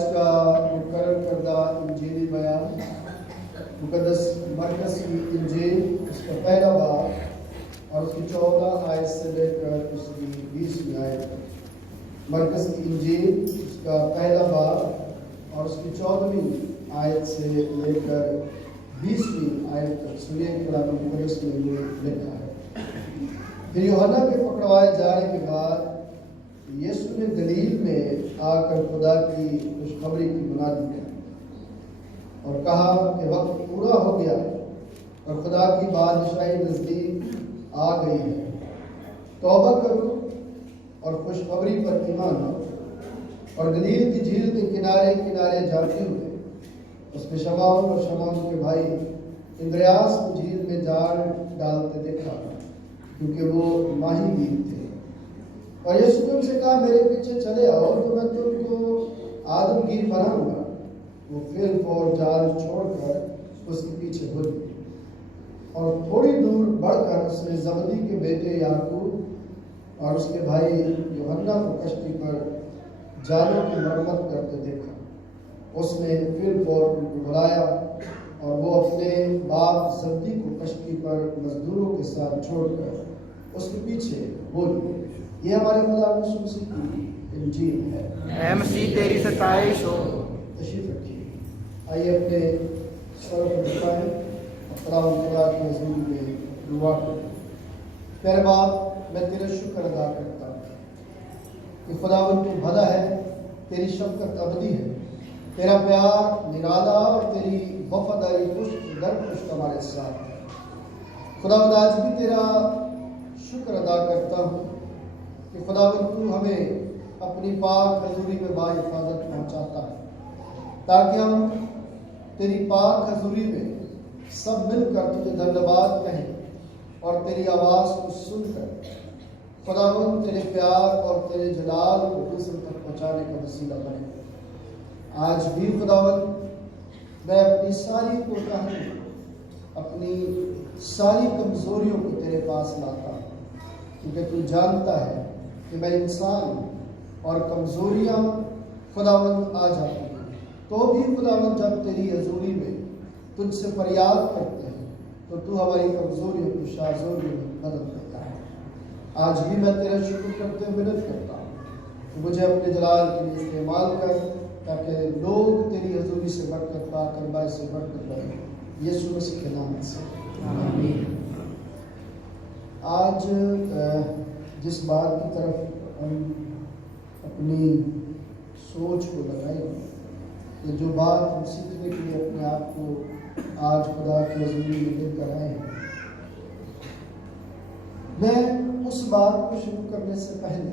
آج کا مقرر کردہ انجیلی بیان مقدس مرکز کی انجیل اس کا پہلا باب اور اس کی 14 آیت سے لے کر اس کی 20ویں آیت تک۔ مرکز کی انجیل اس کا پہلا باب اور اس کی 14ویں آیت سے لے کر 20ویں آیت تک سنیے کلام مقدس میں یہ لکھا ہے۔ پھر یوحنا کے پکڑوائے جانے کے بعد یسوع نے گلیل میں آ کر خدا کی خوشخبری کی منادی کی اور کہا کہ وقت پورا ہو گیا اور خدا کی بادشاہی نزدیک آ گئی ہے، توبہ کرو اور خوشخبری پر ایمان لاؤ۔ اور گلیل کی جھیل کے کنارے کنارے جاتے ہوئے اس نے شمعون اور شمعون کے بھائی اندریاس کو جھیل میں جال ڈالتے دیکھا، کیونکہ وہ ماہی گیر تھے۔ اور یسوع نے ان سے کہا میرے پیچھے چلے آؤ تو میں تم کو آدم گیر بناؤں گا۔ وہ فر فور جال چھوڑ کر اس کے پیچھے ہو گئے اور تھوڑی دور بڑھ کر اس نے زبدی کے بیٹے یعقوب اور اس کے بھائی یوحنا کو کشتی پر جالوں کی مرمت کرتے دیکھا۔ اس نے پھر فور ان کو بلایا اور وہ اپنے باپ زبدی کو کشتی پر مزدوروں کے ساتھ چھوڑ کر اس کے پیچھے ہو گئے۔ یہ ہمارے خدا یسوع مسیح کی انجیل ہے۔ اے مسیح تیری ستائش ہو۔ تشریف رکھیے۔ آئیے اپنے سر کو جھکائیں اور خدا کی حضور میں دعا کریں۔ پیارے باپ، میں تیرا شکر ادا کرتا ہوں کہ خداوند تو بھلا ہے، تیری شفقت ابدی ہے، تیرا پیار نرالا اور تیری وفاداری پشت در پشت ہمارے ساتھ ہے۔ خداوند آج بھی تیرا شکر ادا کرتا ہوں کہ خداوند تو ہمیں اپنی پاک حضوری میں باحفاظت پہنچاتا ہے، تاکہ ہم تیری پاک حضوری میں سب مل کر تجھے دھنیواد کہیں اور تیری آواز کو سن کر خداوند تیرے پیار اور تیرے جلال کو دوسروں تک پہنچانے کا وسیلہ بنے۔ آج بھی خداوند میں اپنی ساری کوتاہیوں، اپنی ساری کمزوریوں کو تیرے پاس لاتا ہوں، کیونکہ تو جانتا ہے کہ میں انسان ہوں اور کمزوریاں خداوند آ جاتی ہیں، تو بھی خداوند جب تیری حضوری میں تجھ سے فریاد کرتے ہیں تو تو ہماری کمزوریوں کو شاذوریوں میں بدل دیتا ہے۔ آج بھی میں تیرا شکر کرتے ہوئے منت کرتا ہوں کہ مجھے اپنے جلال کے لیے استعمال کر، تاکہ لوگ تیری حضوری سے برکت پا کر باعث سے برکت پائیں، یسوع مسیح کے نام سے آمین۔ آج جس بات کی طرف ہم اپنی سوچ کو لگائیں، کہ جو بات ہم سیکھنے کے لیے اپنے آپ کو آج خدا کی حضوری میں لے کر آئے ہیں، میں اس بات کو شروع کرنے سے پہلے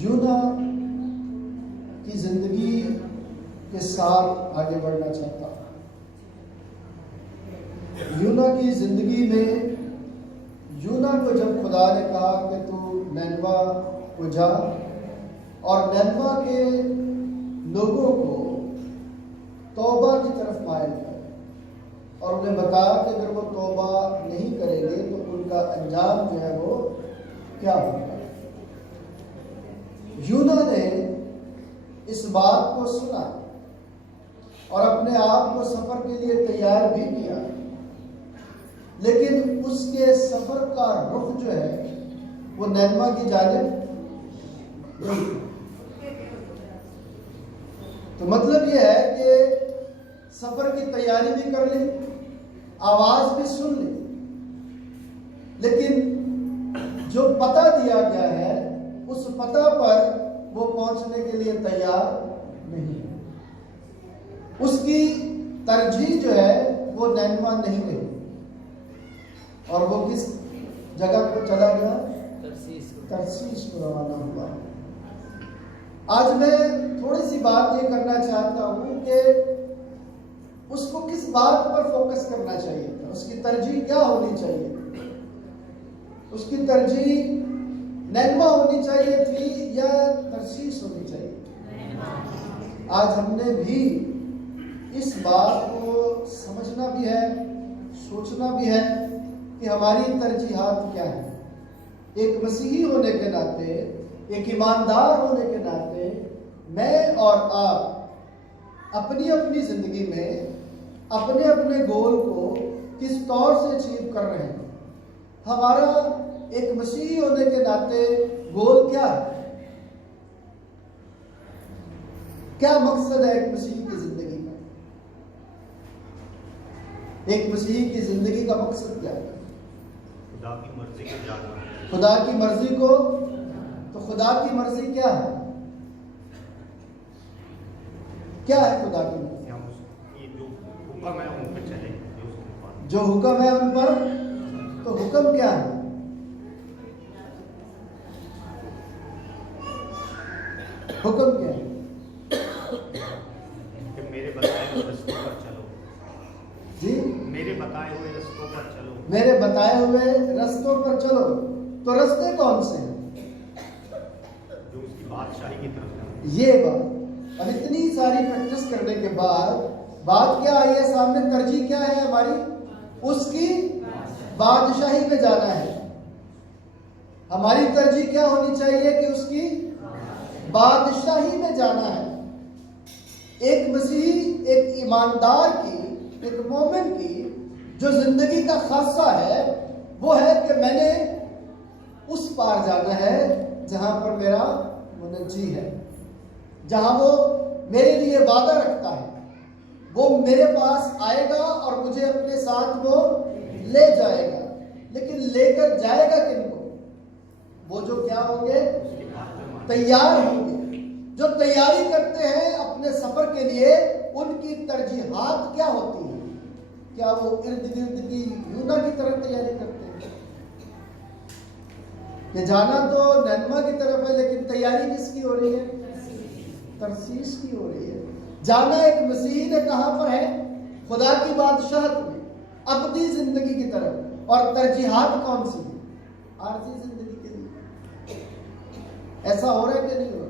یونا کی زندگی کے ساتھ آگے بڑھنا چاہتا ہوں۔ یونا کی زندگی میں یونا کو جب خدا نے کہا کہ تو نینوا کو جا اور نینوا کے لوگوں کو توبہ کی طرف مائل کر، اور انہیں بتا کہ اگر وہ توبہ نہیں کریں گے تو ان کا انجام جو ہے وہ کیا ہوگا۔ یونا نے اس بات کو سنا اور اپنے آپ کو سفر کے لیے تیار بھی کیا، لیکن اس کے سفر کا رخ جو ہے وہ نینوا کی جانب نہیں۔ تو مطلب یہ ہے کہ سفر کی تیاری بھی کر لی، آواز بھی سن لی، لیکن جو پتہ دیا گیا ہے اس پتہ پر وہ پہنچنے کے لیے تیار نہیں۔ اس کی ترجیح جو ہے وہ نینوا نہیں رہی، اور وہ کس جگہ کو چلا گیا؟ ترسیس کو روانہ ہوا۔ آج میں تھوڑی سی بات یہ کرنا چاہتا ہوں کہ اس کو کس بات پر فوکس کرنا چاہیے تھا، اس کی ترجیح کیا ہونی چاہیے تھی؟ اس کی ترجیح نینوا ہونی چاہیے تھی یا ترسیس ہونی چاہیے تھی؟ آج ہم نے بھی اس بات کو سمجھنا بھی ہے، سوچنا بھی ہے کہ ہماری ترجیحات کیا ہیں۔ ایک مسیحی ہونے کے ناطے، ایک ایماندار ہونے کے ناطے میں اور آپ اپنی اپنی زندگی میں اپنے اپنے گول کو کس طور سے اچیو کر رہے ہیں؟ ہمارا ایک مسیحی ہونے کے ناطے گول کیا ہے؟ کیا مقصد ہے ایک مسیحی کی زندگی کا؟ ایک مسیحی کی زندگی کا مقصد کیا ہے؟ خدا کی مرضی کو جاننا. خدا کی مرضی کو. تو خدا کی مرضی کیا ہے؟ کیا ہے خدا کی مرضی؟ یہ جو حکم ہے ان پہ چلے. جو حکم ہے ان پر. تو حکم کیا ہے؟ حکم کیا ہے؟ کہ میرے بتائے ہوئے رستوں پر چلو. جی میرے بتائے ہوئے رستوں پر چلو. میرے بتائے ہوئے رستوں پر چلو. تو رستے کون سے ہیں؟ جو اس کی بادشاہی کی طرف ہے. یہ بات. اب اتنی ساری پریکٹس کرنے کے بعد بات کیا آئی ہے سامنے؟ ترجیح کیا ہے ہماری؟ اس کی بادشاہی میں جانا ہے. ہماری ترجیح کیا ہونی چاہیے؟ کہ اس کی بادشاہی میں جانا ہے. ایک مسیحی، ایک ایماندار کی، ایک مومن کی جو زندگی کا خاصہ ہے وہ ہے کہ میں نے اس پار جانا ہے جہاں پر میرا منجی ہے، جہاں وہ میرے لیے وعدہ رکھتا ہے. وہ میرے پاس آئے گا اور مجھے اپنے ساتھ وہ لے جائے گا. لیکن لے کر جائے گا کن کو؟ وہ جو کیا ہوں گے؟ تیار ہوں گے. جو تیاری کرتے ہیں اپنے سفر کے لیے ان کی ترجیحات کیا ہوتی ہیں؟ کیا وہ ارد گرد کی یونا کی طرف تیاری کرتے ہیں کہ جانا تو نینوا کی طرف ہے لیکن تیاری کس کی ہو رہی ہے؟ ترسیس کی ہو رہی ہے. جانا ایک مسیحی نے کہاں پر ہے؟ خدا کی بادشاہت میں، ابدی زندگی کی طرف. اور ترجیحات کون سی ہیں؟ عارضی زندگی کے لیے. ایسا ہو رہا ہے کہ نہیں ہو رہا؟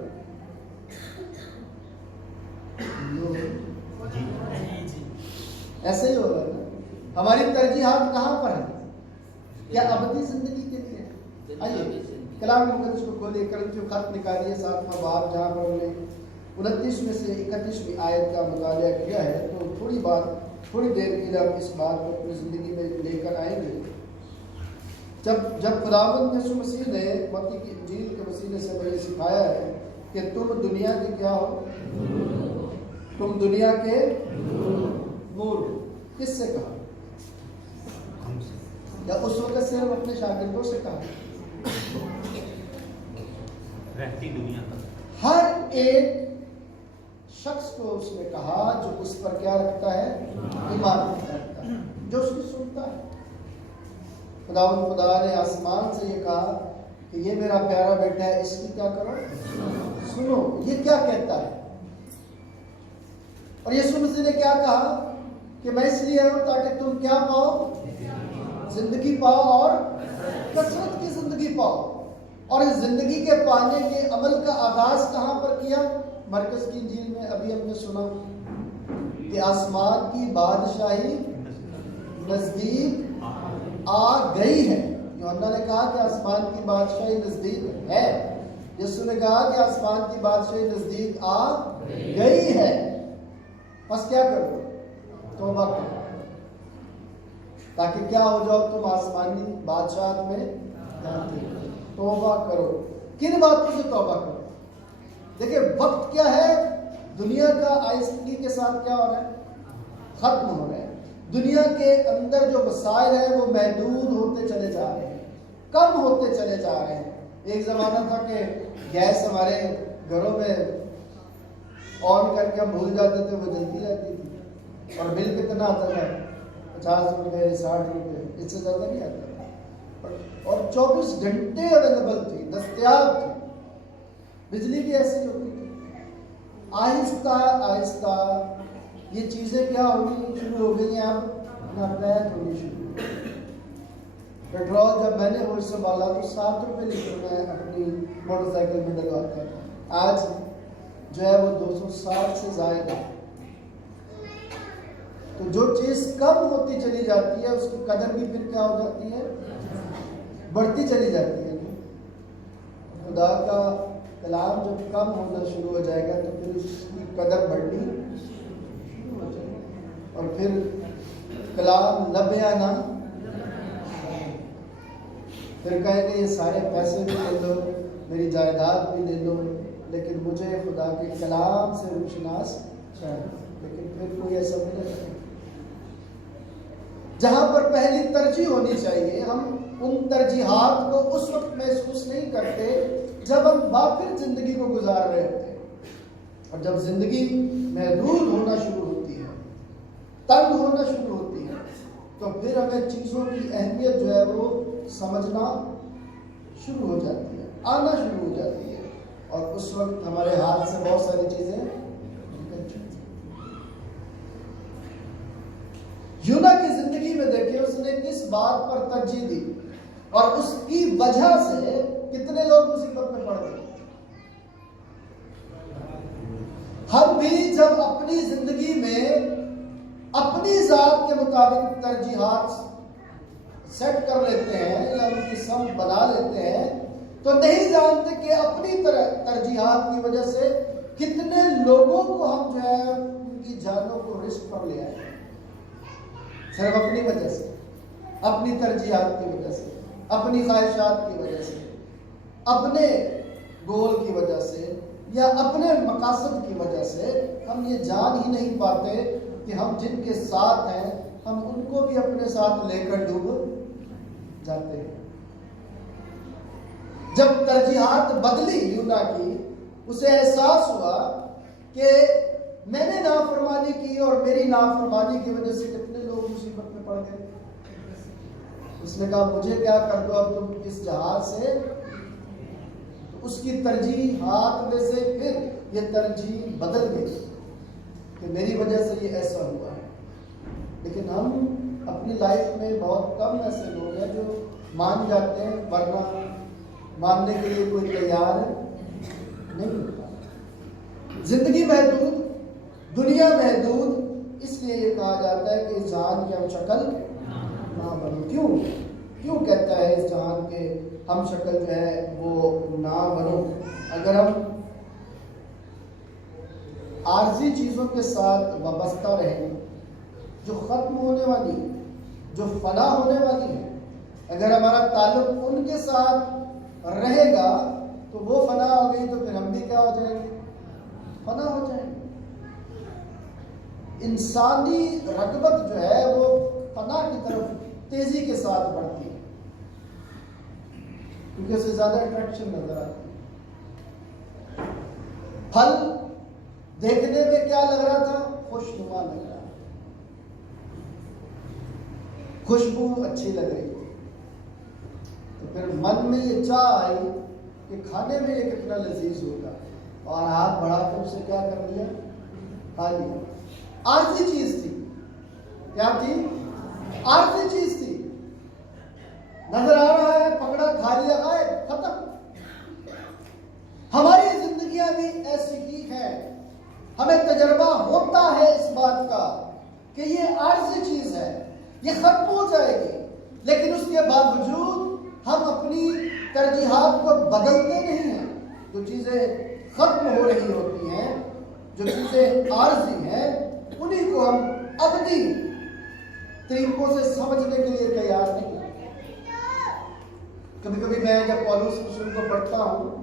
ایسے ہی ہو رہا ہے نا. ہماری ترجیحات کہاں پر ہیں؟ کیا ابدی زندگی کے لیے؟ آئیے کلام مقدس کو کھولے، کرنتھیوں خط نکالیے 7واں باب، جہاں پر ہم نے 29 میں سے 31ویں آیت کا مطالعہ کیا ہے. تو تھوڑی دیر کے لیے ہم اس بات کو اپنی زندگی میں لے کر آئیں گے. جب خداوند یسوع مسیح نے متی کی انجیل کے وسیلے سے ہمیں سکھایا ہے کہ تم دنیا کے کیا ہو؟ تم دنیا کے نور. کس سے کہا؟ یا اس وقت صرف اپنے شاگردوں سے کہا؟ رہتی دنیا کا ہر ایک شخص کو اس نے کہا جو اس پر کیا رکھتا ہے؟ ایمان رکھتا ہے، جو اس کی سنتا ہے. خدا نے آسمان سے یہ کہا کہ یہ میرا پیارا بیٹا ہے، اس کی کیا کرو؟ سنو. یہ کیا کہتا ہے؟ اور یسوع مسیح نے کیا کہا کہ میں اس لیے ہوں تاکہ تم کیا پاؤ؟ زندگی پاؤ، اور کثرت کی زندگی پاؤ. اور اس زندگی کے پانے کے عمل کا آغاز کہاں پر کیا؟ مرکز کی انجیل میں ابھی ہم نے سنا کہ آسمان کی بادشاہی نزدیک آ گئی ہے. یوحنا نے کہا کہ آسمان کی بادشاہی نزدیک ہے. یسوع نے کہا کہ آسمان کی بادشاہی نزدیک آ گئی ہے. بس کیا کرو؟ توبہ کرو، تاکہ کیا ہو جاؤ تم آسمانی بادشاہت میں جاتے. توبہ کرو. کن باتوں سے توبہ کرو؟ دیکھیں وقت کیا ہے؟ دنیا کا آہستگی کے ساتھ کیا ہو رہا ہے؟ ختم ہو رہا ہے. دنیا کے اندر جو وسائل ہیں وہ محدود ہوتے چلے جا رہے ہیں، کم ہوتے چلے جا رہے ہیں. ایک زمانہ تھا کہ گیس ہمارے گھروں میں آن کر کے ہم بھول جاتے تھے، وہ جلتی رہتی تھی. اور بل کتنا آتا تھا؟ 50 روپے 60 روپے، اس سے زیادہ نہیں آتا تھا. اور 24 گھنٹے اویلیبل تھی، دستیاب تھی. بجلی بھی ایسی ہوتی تھی. آہستہ آہستہ یہ چیزیں کیا ہونی شروع ہو گئی ہیں؟ اب ناپید ہونی شروع ہو گئی. پیٹرول جب میں نے ہوش سنبھالا تو 7 روپے لیٹر میں اپنی موٹر سائیکل میں ڈلواتا تھا. آج جو ہے وہ 260 سے زائد ہے. تو جو چیز کم ہوتی چلی جاتی ہے اس کی قدر بھی پھر کیا ہو جاتی ہے؟ بڑھتی چلی جاتی ہے. خدا کا کلام جب کم ہونا شروع ہو جائے گا تو پھر اس کی قدر بڑھنی شروع ہو جائے گی، اور پھر کلام لب آنا، پھر کہیں گے یہ سارے پیسے بھی لے لو، میری جائیداد بھی لے لو، لیکن مجھے خدا کے کلام سے روشناس چاہیے۔ لیکن پھر کوئی ایسا ملے گا جہاں پر پہلی ترجیح ہونی چاہیے، ہم ان ترجیحات کو اس وقت محسوس نہیں کرتے جب ہم باقر زندگی کو گزار رہے ہوتے ہیں، اور جب زندگی محدود ہونا شروع ہوتی ہے، تنگ ہونا شروع ہوتی ہے، تو پھر ہمیں چیزوں کی اہمیت جو ہے وہ سمجھنا شروع ہو جاتی ہے، آنا شروع ہو جاتی ہے، اور اس وقت ہمارے ہاتھ سے بہت ساری چیزیں نکل جاتی ہیں۔ یونا کی زندگی میں دیکھیں اس نے کس بات پر ترجیح دی، اور اس کی وجہ سے کتنے لوگ مصیبت میں پڑ گئے۔ ہم بھی جب اپنی زندگی میں اپنی ذات کے مطابق ترجیحات سیٹ کر لیتے ہیں یا ان کی سم بنا لیتے ہیں تو نہیں جانتے کہ اپنی ترجیحات کی وجہ سے کتنے لوگوں کو ہم جو ہے ان کی جانوں کو رسک پر لے آئے، صرف اپنی وجہ سے، اپنی ترجیحات کی وجہ سے، اپنی خواہشات کی وجہ سے، اپنے گول کی وجہ سے یا اپنے مقاصد کی وجہ سے ہم یہ جان ہی نہیں پاتے کہ ہم جن کے ساتھ ہیں ہم ان کو بھی اپنے ساتھ لے کر ڈوب جاتے ہیں۔ جب ترجیحات بدلی یونا کی، اسے احساس ہوا کہ میں نے نافرمانی کی اور میری نافرمانی کی وجہ سے کتنے لوگ مصیبت میں پڑ گئے۔ اس نے کہا مجھے کیا کر دو اب تم اس جہاز سے۔ اس کی ترجیحات میں سے پھر یہ ترجیح بدل گئی کہ میری وجہ سے یہ ایسا ہوا ہے۔ لیکن ہم اپنی لائف میں بہت کم ایسے لوگ ہیں جو مان جاتے ہیں، ورنہ ماننے کے لیے کوئی تیار نہیں ہوتا۔ زندگی محدود، دنیا محدود، اس لیے یہ کہا جاتا ہے کہ اس جہان کی ہم شکل نہ بنو۔ کیوں کہتا ہے اس جہان کے ہم شکل جو ہے وہ نہ بنو؟ اگر ہم عارضی چیزوں کے ساتھ وابستہ رہیں جو ختم ہونے والی، جو فنا ہونے والی ہے، اگر ہمارا تعلق ان کے ساتھ رہے گا تو وہ فنا ہو گئی تو پھر ہم بھی کیا ہو جائیں گے؟ فنا ہو جائیں گے۔ انسانی رغبت جو ہے وہ فنا کی طرف تیزی کے ساتھ بڑھتی ہے کیونکہ اسے زیادہ اٹریکشن نظر آتی ہے۔ پھل دیکھنے میں کیا لگ رہا تھا؟ خوشنما لگ رہا تھا، خوشبو اچھی لگ رہی تھی، تو پھر من میں یہ چاہ آئی کہ کھانے میں یہ کتنا لذیذ ہوگا، اور ہاتھ بڑھا کر اسے کیا کر لیا؟ کھا لیا۔ عارضی چیز تھی، کیا تھی؟ عارضی چیز تھی، نظر آ رہا ہے، پکڑا، کھا لیا، آئے، ختم۔ ہماری زندگیاں بھی ایسی ہی ہیں، ہمیں تجربہ ہوتا ہے اس بات کا کہ یہ عارضی چیز ہے، یہ ختم ہو جائے گی، لیکن اس کے باوجود ہم اپنی ترجیحات کو بدلتے نہیں ہیں۔ جو چیزیں ختم ہو رہی ہوتی ہیں، جو چیزیں عارضی ہیں، انہیں کو ہم ابدی طریقوں سے سمجھنے کے لیے تیار نہیں ہیں۔ کبھی کبھی میں جب پولس رسول کو پڑھتا ہوں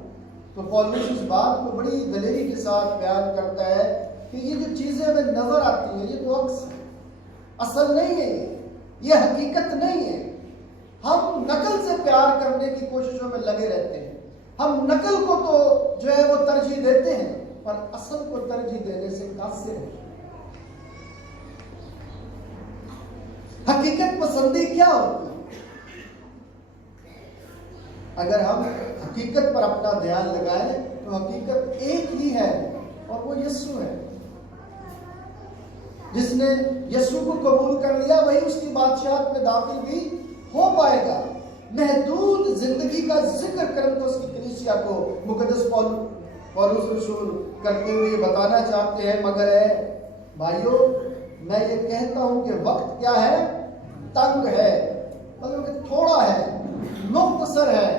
تو پولس اس بات کو بڑی دلیری کے ساتھ بیان کرتا ہے کہ یہ جو چیزیں ہمیں نظر آتی ہیں یہ تو عکس ہے، اصل نہیں ہے، یہ حقیقت نہیں ہے۔ ہم نقل سے پیار کرنے کی کوششوں میں لگے رہتے ہیں، ہم نقل کو تو جو ہے وہ ترجیح دیتے ہیں پر اصل کو ترجیح دینے سے قاصر ہیں۔ حقیقت پسندی کیا ہوتی ہے؟ اگر ہم حقیقت پر اپنا دھیان لگائیں تو حقیقت ایک ہی ہے اور وہ یسوع ہے۔ جس نے یسوع کو قبول کر لیا وہی اس کی بادشاہت میں داخل بھی ہو پائے گا۔ محدود زندگی کا ذکر کرنتس کی کلیسیا کو مقدس پولس رسول کرتے ہوئے یہ بتانا چاہتے ہیں، مگر ہے بھائیو میں یہ کہتا ہوں کہ وقت کیا ہے؟ تنگ ہے، مطلب کہ تھوڑا ہے، مختصر ہے،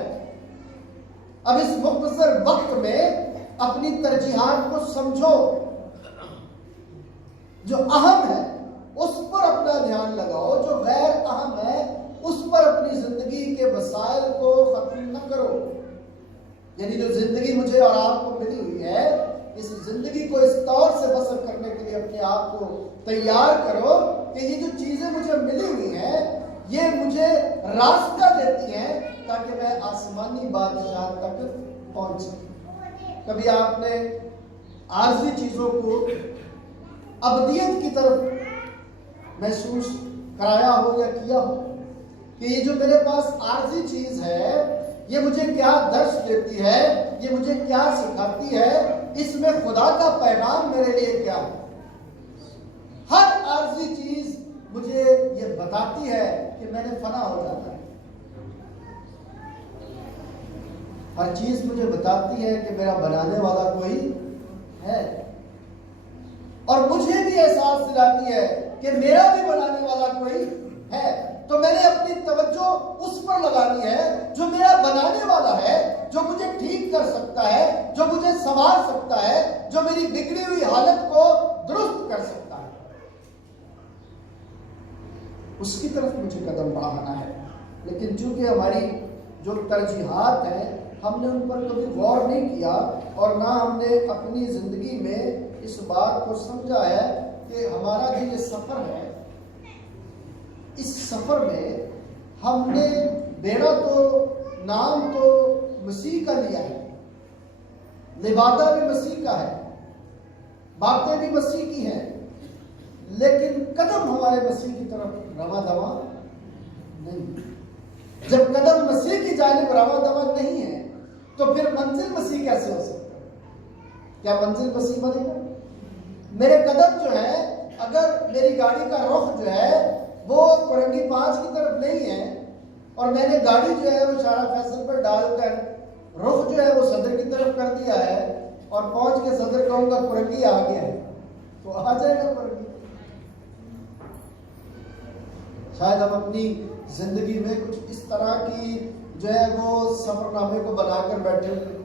اب اس مختصر وقت میں اپنی ترجیحات کو سمجھو، جو اہم ہے اس پر اپنا دھیان لگاؤ، جو غیر اہم ہے اس پر اپنی زندگی کے وسائل کو ختم نہ کرو۔ یعنی جو زندگی مجھے اور آپ کو ملی ہوئی ہے، اس زندگی کو اس طور سے بسر کرنے کے لیے اپنے آپ کو تیار کرو کہ یہ جو چیزیں مجھے ملی ہوئی ہیں یہ مجھے راستہ دیتی ہیں تاکہ میں آسمانی بادشاہ تک پہنچ سکوں۔ کبھی آپ نے عارضی چیزوں کو ابدیت کی طرف محسوس کرایا ہو یا کیا ہو کہ یہ جو میرے پاس عارضی چیز ہے یہ مجھے کیا درس دیتی ہے، یہ مجھے کیا سکھاتی ہے، اس میں خدا کا پیغام میرے لیے کیا ہے؟ ہر عارضی چیز مجھے یہ بتاتی ہے کہ میں نے فنا ہو جاتا ہے۔ ہر چیز مجھے بتاتی ہے کہ میرا بنانے والا کوئی ہے، اور مجھے بھی احساس دلاتی ہے کہ میرا بھی بنانے والا کوئی ہے۔ تو میں نے اپنی توجہ اس پر لگانی ہے جو میرا بنانے والا ہے، جو مجھے ٹھیک کر سکتا ہے، جو مجھے سنوار سکتا ہے، جو میری بگڑی ہوئی حالت کو درست کر سکتا ہے۔ اس کی طرف مجھے قدم بڑھانا ہے۔ لیکن چونکہ ہماری جو ترجیحات ہیں ہم نے ان پر کبھی غور نہیں کیا، اور نہ ہم نے اپنی زندگی میں اس بات کو سمجھا ہے کہ ہمارا جو یہ سفر ہے، اس سفر میں ہم نے بیڑا تو نام تو مسیح کا لیا ہے، لبادہ بھی مسیح کا ہے، باتیں بھی مسیح کی ہیں، لیکن قدم ہمارے مسیح کی طرف رواں دواں نہیں۔ جب قدم مسیح کی جانب رواں دواں نہیں ہے تو پھر منزل مسیح کیسے ہو سکتا ہے؟ کیا منزل مسیح بنے گا؟ میرے قدم جو ہے، اگر میری گاڑی کا رخ جو ہے وہ فرنگی 5 کی طرف نہیں ہے، اور میں نے گاڑی جو ہے وہ شارع فیصل پر ڈال کر رخ جو ہے وہ صدر کی طرف کر دیا ہے، اور پہنچ کے صدر کہوں گا فرنگی آ گیا ہے، تو آ جائے گا فرنگی۔ شاید ہم اپنی زندگی میں کچھ اس طرح کی جو ہے وہ سفر نامے کو بنا کر بیٹھے ہوئے،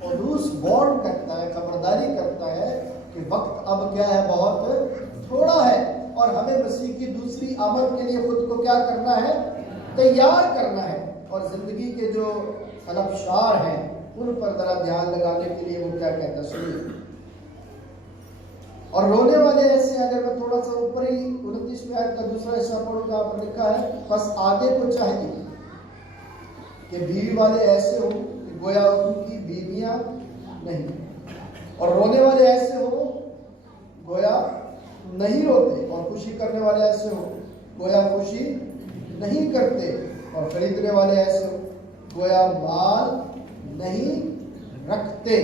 اور روس وارن کرتا ہے، خبرداری کرتا ہے کہ وقت اب کیا ہے، بہت تھوڑا ہے، اور ہمیں مسیح کی دوسری آمد کے لیے خود کو کیا کرنا ہے، تیار کرنا ہے۔ اور زندگی کے جو طلبشار ہیں ان پر ذرا دھیان لگانے کے لیے وہ کیا کہتا ہے، سنیے۔ اور رونے والے ایسے، اگر میں تھوڑا سا اوپر ہی 29ویں آیت کا دوسرا حصہ پڑھوں گا، پر لکھا ہے بس آگے کو چاہیے کہ بیوی والے ایسے ہوں کہ گویا ان کی بیویاں نہیں، اور رونے والے ایسے ہوں گویا نہیں روتے، اور خوشی کرنے والے ایسے ہوں گویا خوشی نہیں کرتے، اور خریدنے والے ایسے ہوں گویا مال نہیں رکھتے۔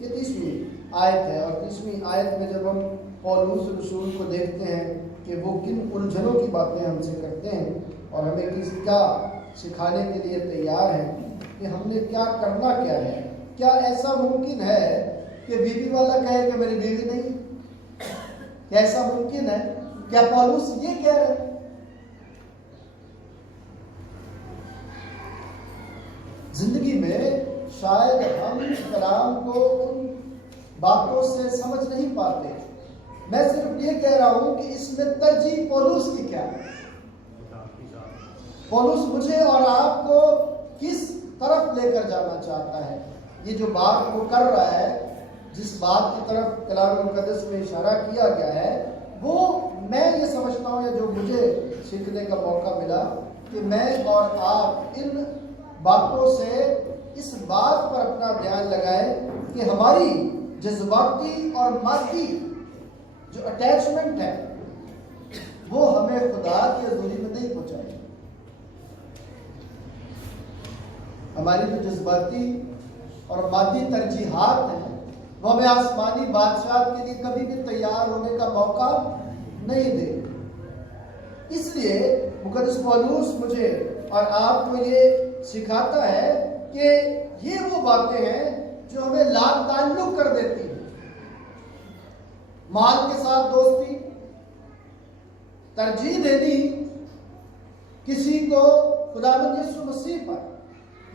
یہ 30ویں آیت ہے، اور 30ویں آیت میں جب ہم پولس رسول کو دیکھتے ہیں کہ وہ کن الجھنوں کی باتیں ہم سے کرتے ہیں اور ہمیں کیا سکھانے کے لیے تیار ہیں کہ ہم نے کیا کرنا کیا ہے۔ کیا ایسا ممکن ہے کہ بیوی والا کہے کہ میری بیوی نہیں؟ کیا ایسا ممکن ہے؟ کیا پولس یہ کہہ رہے ہیں؟ زندگی میں شاید ہم کلام کو ان باتوں سے سمجھ نہیں پاتے۔ میں صرف یہ کہہ رہا ہوں کہ اس میں ترجیح پولس کی کیا ہے۔ پولس مجھے اور آپ کو کس طرف لے کر جانا چاہتا ہے؟ یہ جو بات وہ کر رہا ہے، جس بات کی طرف کلام مقدس میں اشارہ کیا گیا ہے، وہ میں یہ سمجھتا ہوں، یا جو مجھے سیکھنے کا موقع ملا، کہ میں اور آپ ان باتوں سے اس بات پر اپنا دھیان لگائیں کہ ہماری جذباتی اور مادی جو اٹیچمنٹ ہے وہ ہمیں خدا کی حضوری میں نہیں پہنچائے۔ ہماری جو جذباتی اور مادی ترجیحات ہیں وہ ہمیں آسمانی بادشاہ کے لیے کبھی بھی تیار ہونے کا موقع نہیں دے۔ اس لیے مقدس پولس مجھے اور آپ کو یہ سکھاتا ہے کہ یہ وہ باتیں ہیں جو ہمیں لا تعلق کر دیتی ہیں۔ مال کے ساتھ دوستی، ترجیح دینی کسی کو خداوند یسوع مسیح پر،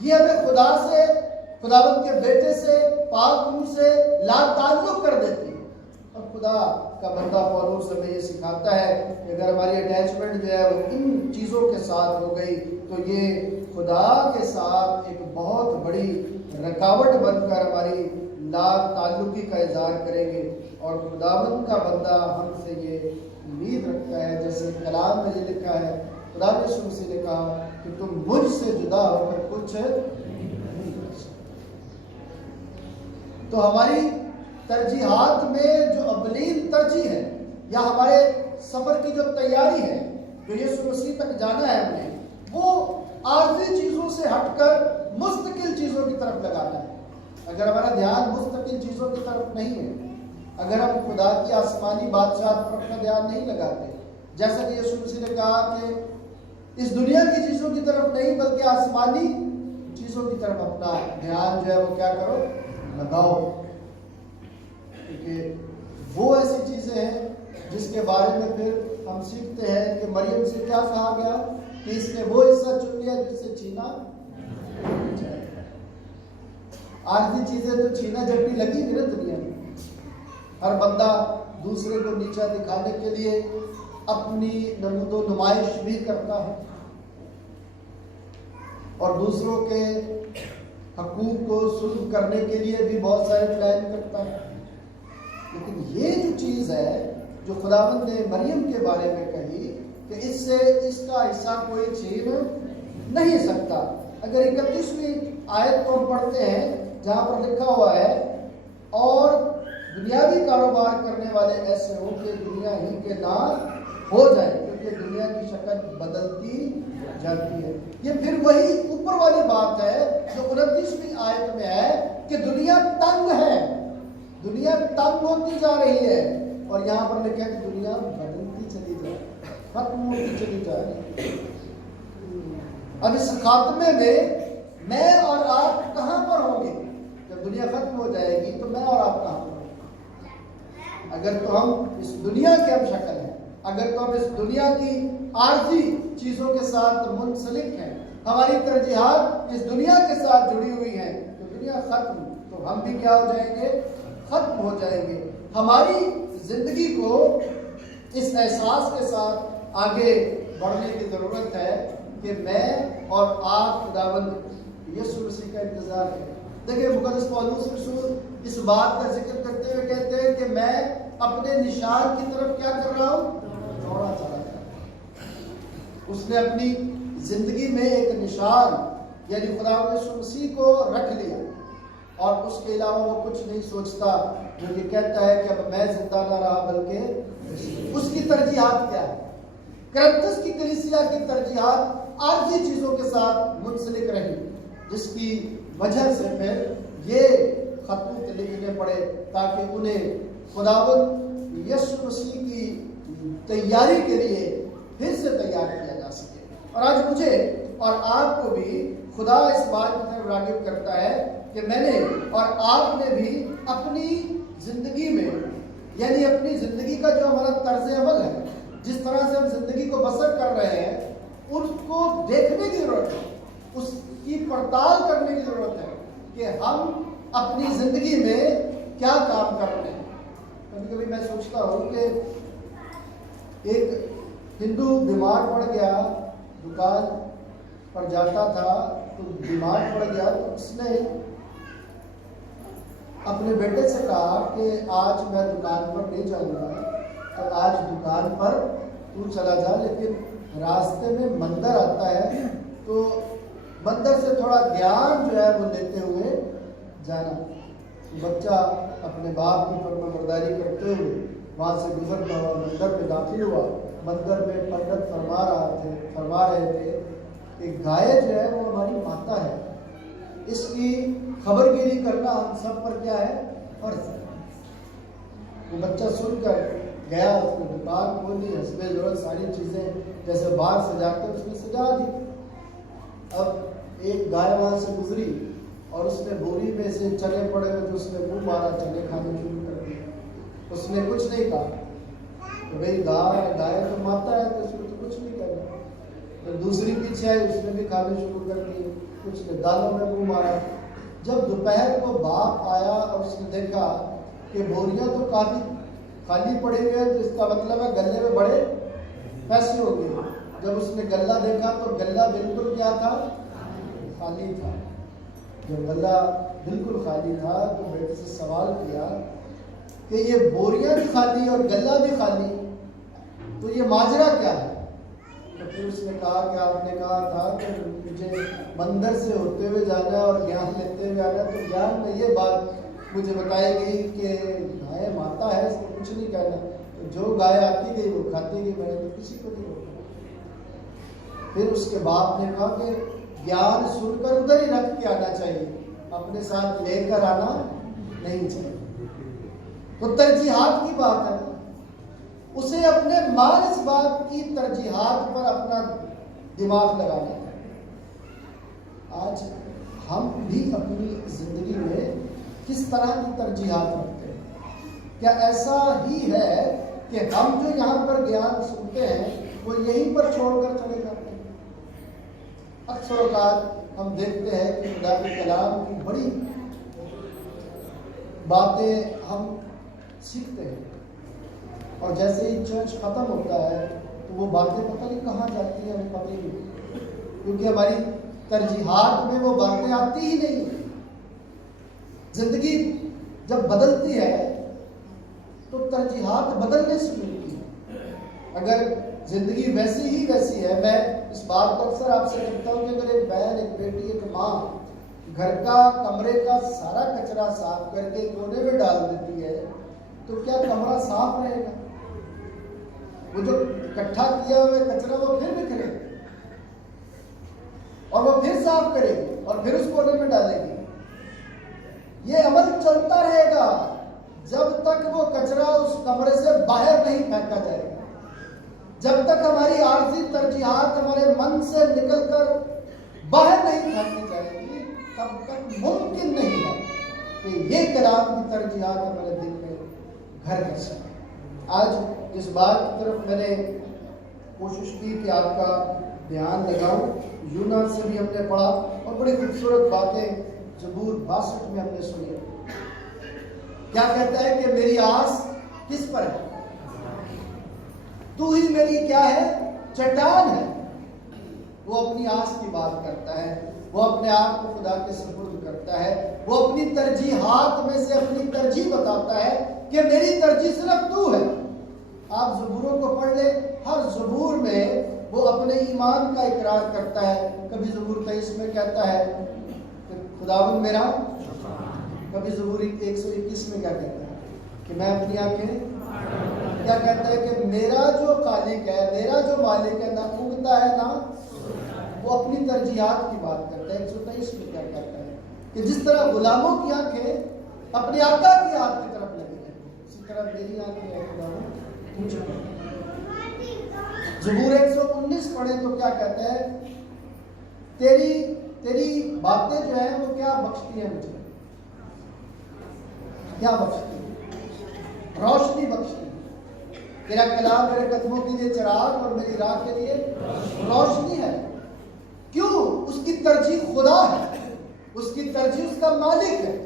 یہ ہمیں خدا سے، خداوند کے بیٹے سے، پاک روح سے لا تعلق کر دیتی ہے۔ اور خدا کا بندہ پولس ہمیں یہ سکھاتا ہے کہ اگر ہماری اٹیچمنٹ جو ہے وہ ان چیزوں کے ساتھ ہو گئی تو یہ خدا کے ساتھ ایک بہت بڑی رکاوٹ بن کر ہماری لا تعلقی کا اظہار کریں گے۔ اور خداوند کا بندہ ہم سے یہ امید رکھتا ہے، جیسے کلام میں یہ لکھا ہے، خدا نے یسوع مسیح نے کہا کہ تم مجھ سے جدا ہو کر کچھ نہیں کر سکتے۔ تو ہماری ترجیحات میں جو اولین ترجیح ہے، یا ہمارے سفر کی جو تیاری ہے، جو یسوع مسیح تک جانا ہے ہم نے، وہ عارضی چیزوں سے ہٹ کر مستقل چیزوں کی طرف لگانا ہے۔ اگر ہمارا دھیان مستقل چیزوں کی طرف نہیں ہے، اگر ہم خدا کی آسمانی بادشاہت پر اپنا دھیان نہیں لگاتے، جیسا کہ یسوع مسیح نے کہا کہ اس دنیا کی چیزوں کی طرف نہیں بلکہ آسمانی چیزوں کی طرف اپنا دھیان جو ہے وہ کیا کرو، لگاؤ، کیونکہ وہ ایسی چیزیں ہیں جس کے بارے میں پھر ہم سیکھتے ہیں کہ مریم سے کیا کہا گیا کہ اس نے وہ حصہ چن لیا جس سے چھینا جائے۔ عارضی چیزیں تو چھینا جھپٹی لگی ہوئی نا دنیا میں۔ ہر بندہ دوسرے کو نیچا دکھانے کے لیے اپنی نمود و نمائش بھی کرتا ہے، اور دوسروں کے حقوق کو سلب کرنے کے لیے بھی بہت سارے پلان کرتا ہے۔ لیکن یہ جو چیز ہے جو خداوند نے مریم کے بارے میں کہی کہ اس سے اس کا حصہ کوئی چھین نہیں سکتا۔ اگر 31ویں آیت کو ہم پڑھتے ہیں جہاں پر لکھا ہوا ہے، اور دنیاوی کاروبار کرنے والے ایسے ہوں کہ دنیا ہی کے نہ ہو جائے، کیونکہ دنیا کی شکل بدلتی جاتی ہے۔ یہ پھر وہی اوپر والی بات ہے جو 29ویں آیت میں ہے کہ دنیا تنگ ہے، دنیا تنگ ہوتی جا رہی ہے، اور یہاں پر لکھا ہے کہ دنیا بدلتی چلی جا رہی ہے، ختم ہوتی چلی جا رہی ہے۔ اب اس خاتمے میں اور آپ کہاں پر ہوں گے؟ جب دنیا ختم ہو جائے گی تو میں اور آپ کہاں پر ہوں گے؟ اگر تو ہم اس دنیا کے ہم شکل ہیں، اگر تو ہم اس دنیا کی عارضی چیزوں کے ساتھ منسلک ہیں، ہماری ترجیحات اس دنیا کے ساتھ جڑی ہوئی ہیں، تو دنیا ختم، تو ہم بھی کیا ہو جائیں گے؟ ختم ہو جائیں گے۔ ہماری زندگی کو اس احساس کے ساتھ آگے بڑھنے کی ضرورت ہے کہ میں اور آپ خداوند یسوع مسیح کا انتظار کریں۔ دیکھیں مقدس پولس رسول اس بات کا ذکر کرتے ہوئے کہتے ہیں کہ میں اپنے نشان کی طرف کیا کر رہا ہوں؟ دوڑا چلا جا رہا ہوں۔ اس نے اپنی زندگی میں ایک نشان یعنی خداوند یسوع مسیح کو رکھ لیا، اور اس کے علاوہ وہ کچھ نہیں سوچتا، جو یہ کہتا ہے کہ اب میں زندہ نہ رہا بلکہ اس کی ترجیحات کیا ہے؟ کرنتھس کی کلیسیا کی ترجیحات عارضی چیزوں کے ساتھ منسلک رہی، جس کی وجہ سے پھر یہ خطوط لکھنے پڑے تاکہ انہیں خداوند یسوع مسیح کی تیاری کے لیے پھر سے تیار کیا جا سکے۔ اور آج مجھے اور آپ کو بھی خدا اس بات کی طرف راغب کرتا ہے کہ میں نے اور آپ نے بھی اپنی زندگی میں، یعنی اپنی زندگی کا جو ہمارا طرز عمل ہے، جس طرح سے ہم زندگی کو بسر کر رہے ہیں، اس کو دیکھنے کی ضرورت ہے، اس کی پڑتال کرنے کی ضرورت ہے کہ ہم اپنی زندگی میں کیا کام کر رہے ہیں۔ کبھی کبھی میں سوچتا ہوں کہ ایک ہندو بیمار پڑ گیا، دکان پر جاتا تھا تو بیمار پڑ گیا، تو اس نے اپنے بیٹے سے کہا کہ آج میں دکان پر نہیں جاؤں گا، تو آج دکان پر تو چلا جا، لیکن راستے میں مندر آتا ہے تو مندر سے تھوڑا دھیان جو ہے وہ لیتے ہوئے جانا۔ بچہ اپنے باپ کی فرما برداری کرتے ہوئے وہاں سے گزرتا ہوا مندر میں داخل ہوا۔ مندر میں پنڈت فرما رہے تھے کہ گائے جو ہے وہ ہماری ماتا ہے، اس کی خبر گیری کرنا ہم سب پر کیا ہے؟ فرض ہے۔ وہ بچہ سن کر گیا، اس نے دکان کھولی، حسب ضرورت ساری چیزیں جیسے باہر سجاتے ہیں اس نے سجا دی۔ اب ایک گائے وہاں سے گزری اور اس نے بوری میں سے چنے پڑے ہوئے تو اس نے منہ مارا، چنے کھانے شروع کر دیا۔ اس نے کچھ نہیں کہا کہ بھائی گائے تو ماتا ہے تو اس کو تو کچھ نہیں کہنا۔ پھر دوسری پیچھے آئی، اس نے بھی کھانے شروع کر دیے۔ کچھ نے دانوں میں منہ مارا۔ جب دوپہر کو باپ آیا اور اس نے دیکھا کہ بوریاں تو کافی خالی پڑے ہوئے ہیں، تو اس کا مطلب ہے گلے میں بڑے پیسے ہو گئے۔ جب اس نے غلہ دیکھا تو غلہ بالکل کیا تھا؟ خالی تھا۔ جب غلہ بالکل خالی تھا تو بیٹے سے سوال کیا کہ یہ بوریاں بھی خالی اور غلہ بھی خالی، تو یہ ماجرا کیا ہے؟ تو پھر اس نے کہا کہ آپ نے کہا تھا کہ مجھے مندر سے ہوتے ہوئے جانا ہے اور گیان لیتے ہوئے آنا، تو گیان میں یہ بات مجھے بتائی گئی کہ گائے ماتا ہے، اس کو کچھ نہیں کہنا، تو جو گائے آتی گئی وہ کھاتی گئی، میں نے تو کسی کو نہیں روکا۔ پھر اس کے باپ نے کہا کہ گیان سن کر ادھر ہی رکھ کے آنا چاہیے، اپنے ساتھ لے کر آنا نہیں چاہیے۔ تو ترجیحات کی بات ہے، اسے اپنے مال اس بات کی ترجیحات پر اپنا دماغ لگانا ہے۔ آج ہم بھی اپنی زندگی میں کس طرح کی ترجیحات رکھتے ہیں؟ کیا ایسا ہی ہے کہ ہم جو یہاں پر گیان سنتے ہیں وہ یہیں پر چھوڑ کر چلے جاتے ہیں؟ اکثر اوقات ہم دیکھتے ہیں کہ خدا کے کلام کی بڑی باتیں ہم سیکھتے ہیں، اور جیسے ہی چرچ ختم ہوتا ہے تو وہ باتیں پتہ نہیں کہاں جاتی ہیں، ہمیں پتہ ہی نہیں، کیونکہ ہماری ترجیحات میں وہ باتیں آتی ہی نہیں۔ زندگی جب بدلتی ہے تو ترجیحات بدلنے سے ملتی ہے۔ اگر زندگی ویسی ہی ویسی ہے، میں اس بات کو اکثر آپ سے کہتا ہوں کہ اگر ایک بہن، ایک بیٹی، ایک ماں گھر کا، کمرے کا سارا کچرا صاف کر کے کونے میں ڈال دیتی ہے تو کیا کمرہ صاف رہے گا؟ وہ جو اکٹھا کیا ہوا کچرا وہ پھر بکھرے گا اور وہ پھر صاف کرے گی اور پھر اس کونے میں ڈالے گی۔ یہ عمل چلتا رہے گا جب تک وہ کچرا اس کمرے سے باہر نہیں پھینکا جائے گا۔ جب تک ہماری عارضی ترجیحات ہمارے من سے نکل کر باہر نہیں پھینکی جائے گی، تب تک ممکن نہیں ہے کہ یہ کلام کی ترجیحات ہمارے دل میں گھر کر سکے۔ آج اس بات کی طرف میں نے کوشش کی کہ آپ کا دھیان لگاؤں۔ یونان سے بھی ہم نے پڑھا اور بڑی خوبصورت باتیں زبور 62 میں ہم نے سنی۔ کیا کہتا ہے کہ میری آس کس پر ہے؟ تو ہی میری کیا ہے؟ چٹان ہے۔ وہ اپنی آس کی بات کرتا ہے، وہ اپنے آپ کو خدا کے سپرد کرتا ہے، وہ اپنی ترجیحات میں سے اپنی ترجیح بتاتا ہے کہ میری ترجیح صرف تو ہے۔ آپ زبوروں کو پڑھ لیں، ہر زبور میں وہ اپنے ایمان کا اقرار کرتا ہے۔ کبھی زبور 23 میں کہتا ہے کہ خداوند میرا، کبھی زبور 121 میں کیا کہتا ہے کہ میں اپنی آنکھیں، کیا کہتا ہے کہ میرا جو خالق ہے، میرا جو مالک ہے، نہ اونگتا ہے نہ، وہ اپنی ترجیحات کی بات کرتا ہے۔ 123 میں کیا کہتا ہے کہ جس طرح غلاموں کی آنکھیں اپنے آقا کی ہاتھ کی طرف لگی ہیں، اسی طرح میری آنکھیں ہے خداوند تجھ پر۔ زبور 119 پڑھیں تو کیا کہتا ہے؟ تیری باتیں جو ہیں وہ کیا بخشتی ہیں مجھے، کیا بخشتی ہیں؟ روشنی بخشتی ہے۔ تیرا کلام میرے قدموں کے لیے چراغ اور میری راہ کے لیے روشنی ہے۔ کیوں؟ اس کی ترجیح خدا ہے، اس کی ترجیح اس کا مالک ہے،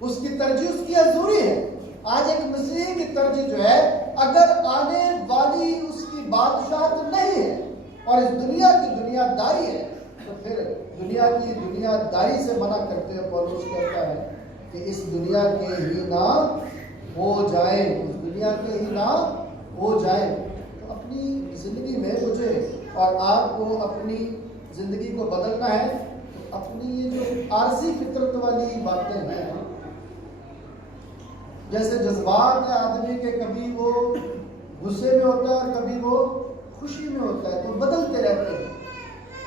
اس کی ترجیح اس کی حضوری ہے۔ آج ایک مسیحی کی ترجیح جو ہے، اگر آنے والی اس کی بادشاہت نہیں ہے اور اس دنیا کی دنیا داری ہے، تو پھر دنیا کی دنیا داری سے منع کرتے ہوئے پولس کہتا ہے کہ اس دنیا کے ہی نہ ہو جائیں، اس دنیا کے ہی نہ ہو جائیں۔ تو اپنی زندگی میں مجھے اور آپ کو اپنی زندگی کو بدلنا ہے۔ اپنی یہ جو عارضی فطرت والی باتیں ہیں، جیسے جذبات ہیں آدمی کے، کبھی وہ غصے میں ہوتا ہے اور کبھی وہ خوشی میں ہوتا ہے، تو بدلتے رہتے ہیں۔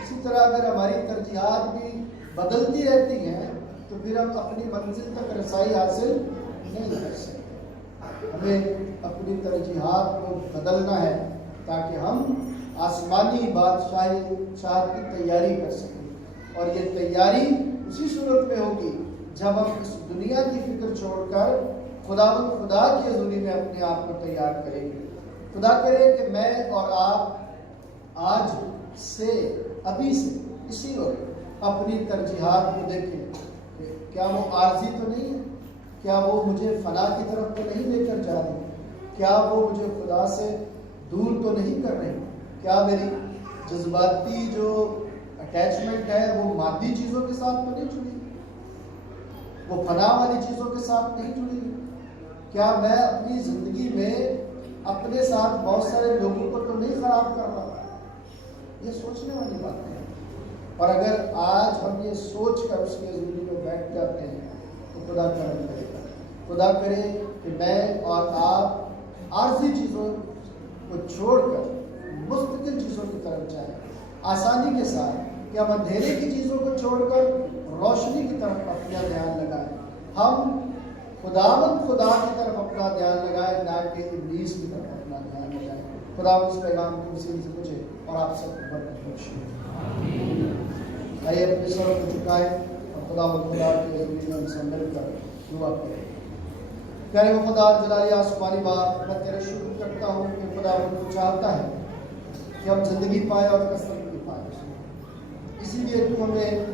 اسی طرح اگر ہماری ترجیحات بھی بدلتی رہتی ہیں تو پھر ہم اپنی منزل تک رسائی حاصل نہیں کر سکتے۔ ہمیں اپنی ترجیحات کو بدلنا ہے تاکہ ہم آسمانی بادشاہت کی تیاری کر سکیں، اور یہ تیاری اسی صورت میں ہوگی جب ہم اس دنیا کی فکر چھوڑ کر خدا کی حضوری میں اپنے آپ کو تیار کریں گے۔ خدا کرے کہ میں اور آپ آج سے، ابھی سے، اسی وقت اپنی ترجیحات کو دیکھیں کہ کیا وہ عارضی تو نہیں ہے، کیا وہ مجھے فنا کی طرف تو نہیں لے کر جا رہی، کیا وہ مجھے خدا سے دور تو نہیں کر رہی، کیا میری جذباتی جو اٹیچمنٹ ہے وہ مادی چیزوں کے ساتھ تو نہیں جڑی، وہ فنا والی چیزوں کے ساتھ نہیں جڑی، کیا میں اپنی زندگی میں اپنے ساتھ بہت سارے لوگوں کو تو نہیں خراب کر رہا۔ یہ سوچنے والی بات ہے، اور اگر آج ہم یہ سوچ کر اس کی حضوری میں بیٹھ جاتے ہیں تو خدا کرم کرے گا، خدا کرے کہ میں اور آپ عارضی چیزوں کو چھوڑ کر مستقل چیزوں کی طرف جائیں، آسانی کے ساتھ کہ ہم اندھیرے کی چیزوں کو چھوڑ کر روشنی کی طرف اپنا دھیان لگائیں، ہم خداوند خدا کی طرف اپنا دھیان لگائیں، نہ کہ ابلیس کی طرف اپنا دھیان لگائیں۔ خدا اس پیغام کو اسی سے مجھے اور آپ سب کو برکت بخشے۔ آئیے اپنے سر کو جھکائیں اور خداوند خدا کے حضور میں ہم سے مل کر دعا کریں۔ پیارے وہ خدا جلالی آسمانی باپ، میں تیرے شکر کرتا ہوں کہ خداوند تو چاہتا ہے کہ ہم زندگی پائے اور کثرت بھی پائے، اسی لیے تو ہمیں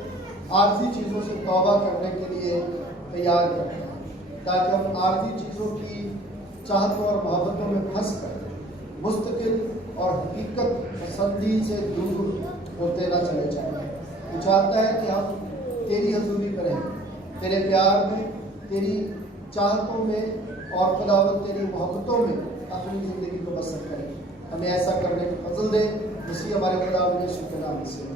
عارضی چیزوں سے توبہ کرنے کے لیے تیار کرتا ہے تاکہ ہم عارضی چیزوں کی چاہتوں اور محبتوں میں پھنس کر مستقل اور حقیقت پسندی سے دور ہوتے نہ چلے جائیں۔ تو چاہتا ہے کہ ہم تیری حضوری میں رہیں، تیرے پیار میں، تیری چاہتوں میں اور خداوند تیری محبتوں میں اپنی زندگی کو بسر کریں۔ ہمیں ایسا کرنے کی فضل دے، مسیح ہمارے خدا یسوع کے نام سے۔